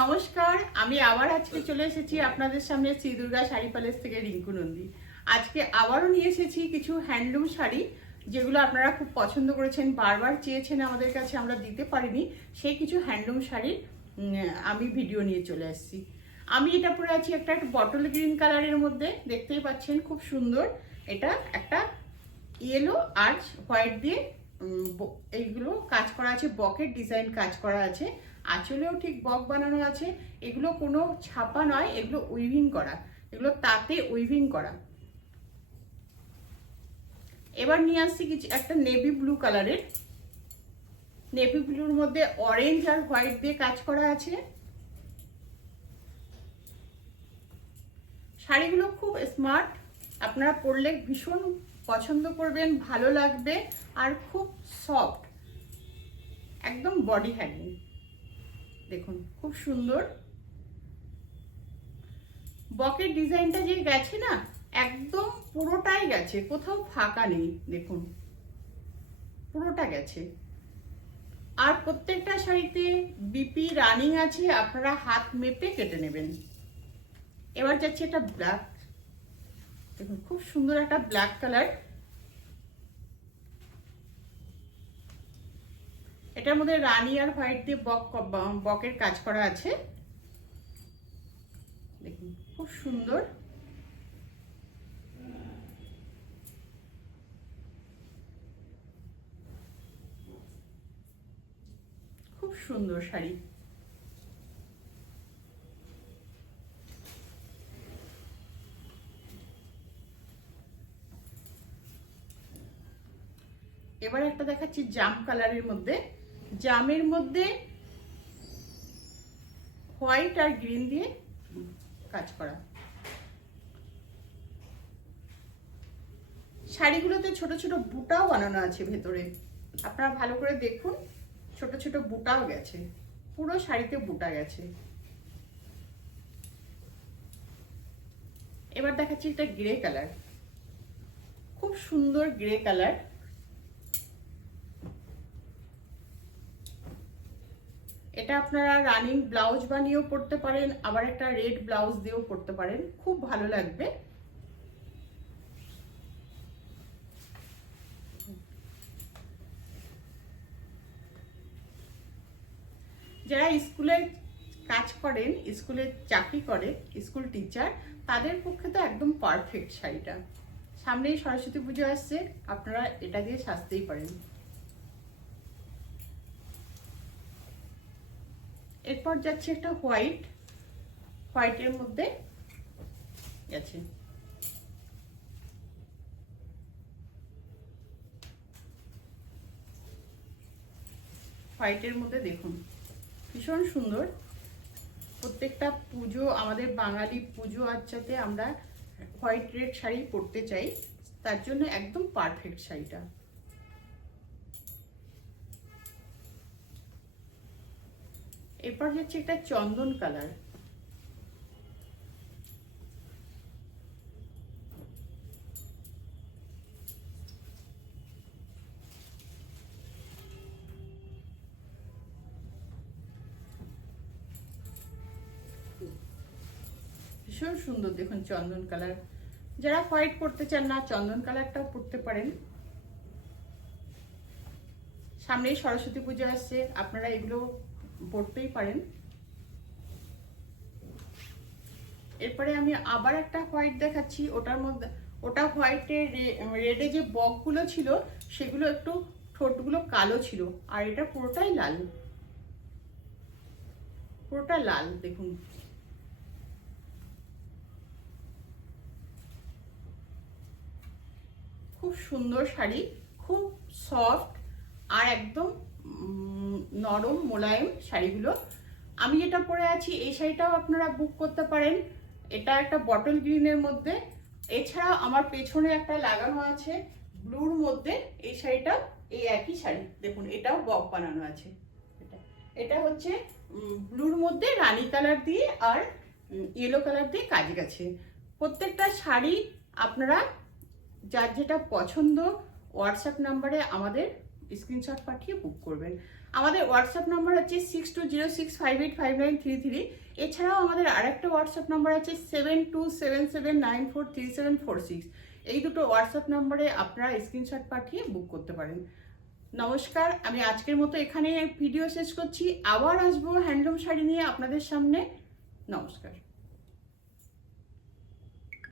নমস্কার, আমি আবার আজকে চলে এসেছি আপনাদের সামনে শ্রী দুর্গা শাড়ি প্যালেস থেকে রিঙ্কু নন্দী। আজকে আবারও নিয়ে এসেছি কিছু হ্যান্ডলুম শাড়ি, যেগুলো আপনারা খুব পছন্দ করেছেন, বারবার চেয়েছেন আমাদের কাছে, আমরা দিতে পারিনি। সেই কিছু হ্যান্ডলুম শাড়ির আমি ভিডিও নিয়ে চলে এসেছি। আমি এটা পরে আছি একটা বটল গ্রিন কালারের মধ্যে, দেখতেই পাচ্ছেন খুব সুন্দর। এটা একটা ইয়েলো আর হোয়াইট দিয়ে এইগুলো কাজ করা আছে, বকের ডিজাইন কাজ করা আছে, আঁচলেও ঠিক বক বানানো আছে। এগুলো কোনো ছাপা নয়, এগুলো উইভিং করা, এগুলো তাতে উইভিং করা। এবার নিয়ে আসছি কিছু একটা নেভি ব্লু কালারের, নেভি ব্লুর মধ্যে অরেঞ্জ আর হোয়াইট দিয়ে কাজ করা আছে। শাড়িগুলো খুব স্মার্ট, আপনারা পরলে ভীষণ পছন্দ করবেন, ভালো লাগবে আর খুব সফট, একদম বডি হ্যান্ডিং। দেখুন খুব সুন্দর বকের ডিজাইনটা যে গেছে না, একদম পুরোটাই গেছে, কোথাও ফাঁকা নেই। দেখুন পুরোটা গেছে। আর প্রত্যেকটা শাড়িতে বিপি রানিং আছে, আপনারা হাত মেপে কেটে নেবেন। এবার যাচ্ছে এটা ব্ল্যাক, দেখুন খুব সুন্দর একটা ব্ল্যাক কালার। এটার মধ্যে রানী আর হোয়াইট দিয়ে বকের কাজ করা আছে। দেখুন খুব সুন্দর। খুব সুন্দর শাড়ি। এবার একটা দেখাচ্ছি জাম কালারের মধ্যে, জামের মধ্যে হোয়াইট আর গ্রিন দিয়ে কাজ করা। শাড়িগুলোতে ছোট ছোট বুটাও বানানো আছে ভেতরে, আপনারা ভালো করে দেখুন, ছোট ছোট বুটাও গেছে, পুরো শাড়িতে বুটা গেছে। এবার দেখাচ্ছি একটা গ্রে কালার, খুব সুন্দর গ্রে কালার। এটা আপনারা রানিং ব্লাউজ বানিয়েও পরতে পারেন, আবার একটা রেড ব্লাউজ দিয়েও পরতে পারেন, খুব ভালো লাগবে। যারা স্কুলে কাজ করেন, স্কুলে চাকরি করে, স্কুল টিচার, তাদের পক্ষে তো একদম পারফেক্ট শাড়িটা। সামনেই সরস্বতী পুজো আসছে, আপনারা এটা দিয়ে সাজতেই পারেন। এরপর যাচ্ছে একটা হোয়াইট, হোয়াইটের মধ্যে গেছে। হোয়াইটের মধ্যে দেখুন ভীষণ সুন্দর। প্রত্যেকটা পুজো, আমাদের বাঙালি পুজো আচ্চাতে আমরা হোয়াইট রেড শাড়ি পরতে চাই, তার জন্য একদম পারফেক্ট শাড়িটা। এরপর হচ্ছে একটা চন্দন কালার, ভীষণ সুন্দর। দেখুন চন্দন কালার, যারা হোয়াইট পরতে চান না, চন্দন কালারটাও পরতে পারেন। সামনেই সরস্বতী পুজো আসছে, আপনারা এগুলো পরতেই পারেন। এরপরে আমি আবার একটা হোয়াইট দেখাচ্ছি, ওটার মধ্যে ওটা হোয়াইটের রেডে যে বকগুলো ছিল সেগুলো একটু ঠোঁটগুলো কালো ছিল, আর এটা পুরোটাই লাল, পুরোটা লাল। দেখুন খুব সুন্দর শাড়ি, খুব সফট আর একদম নরম মোলায়েম শাড়িগুলো। আমি যেটা পরে আছি এই শাড়িটাও আপনারা বুক করতে পারেন, এটা একটা বটল গ্রিনের মধ্যে। এছাড়া আমার পেছনে একটা লাগানো আছে ব্লুর মধ্যে, এই শাড়িটাও এই একই শাড়ি। দেখুন এটাও বক বানানো আছে। এটা হচ্ছে ব্লুর মধ্যে রানী কালার দিয়ে আর ইয়েলো কালার দিয়ে কাজ গেছে। প্রত্যেকটা শাড়ি আপনারা যার যেটা পছন্দ হোয়াটসঅ্যাপ নাম্বারে আমাদের স্ক্রিনশট পাঠিয়ে বুক করবেন। আমাদের হোয়াটসঅ্যাপ নাম্বার হচ্ছে 6206585933। এছাড়াও আমাদের আরেকটা হোয়াটসঅ্যাপ নাম্বার আছে 7277943746। এই দুটো হোয়াটসঅ্যাপ নাম্বারে আপনারা স্ক্রিনশট পাঠিয়ে বুক করতে পারেন। নমস্কার, আমি আজকের মতো এখানে ভিডিও শেষ করছি। আবার আসবো হ্যান্ডলুম শাড়ি নিয়ে আপনাদের সামনে। নমস্কার।